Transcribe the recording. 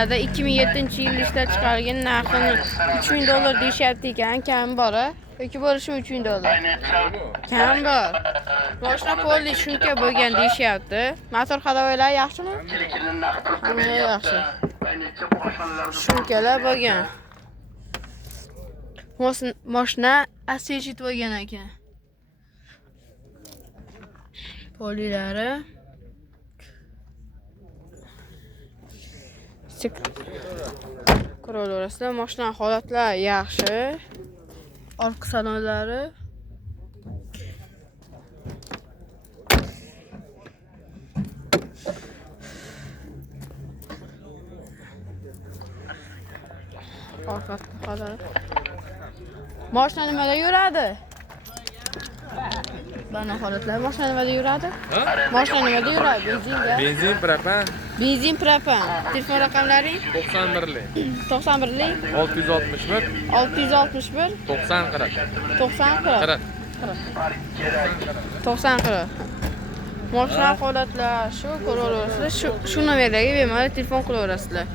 modellarda 2007-yil ishlab chiqarilgan narxini $3000 deyishyapti ekan, kam bor. Yoki bo'lishi $3000. Kam bor. Boshqa poli shuncha bo'lgan deyishyapti. Motor hadovalar yaxshimi? Hamma yaxshi. Shunchalar bo'lgan. Mashina asfalt bo'lgan ekan. Polilari Qurol orasida mashina holatlari yaxshi. Orqa salonlari Mashina nimada yuradi? Bana holatlar mashina nimada yuradi? Mashina nimada yuradi? Benzinda. Benzin propan. Benzin propan. Telefon raqamlaring? 91lik. 91lik 661 661 90 40. 90 40. 90 40. Mashina holatlar shu ko'raverasizlar. Shu nomerlarga bemalol telefon qilaverasizlar.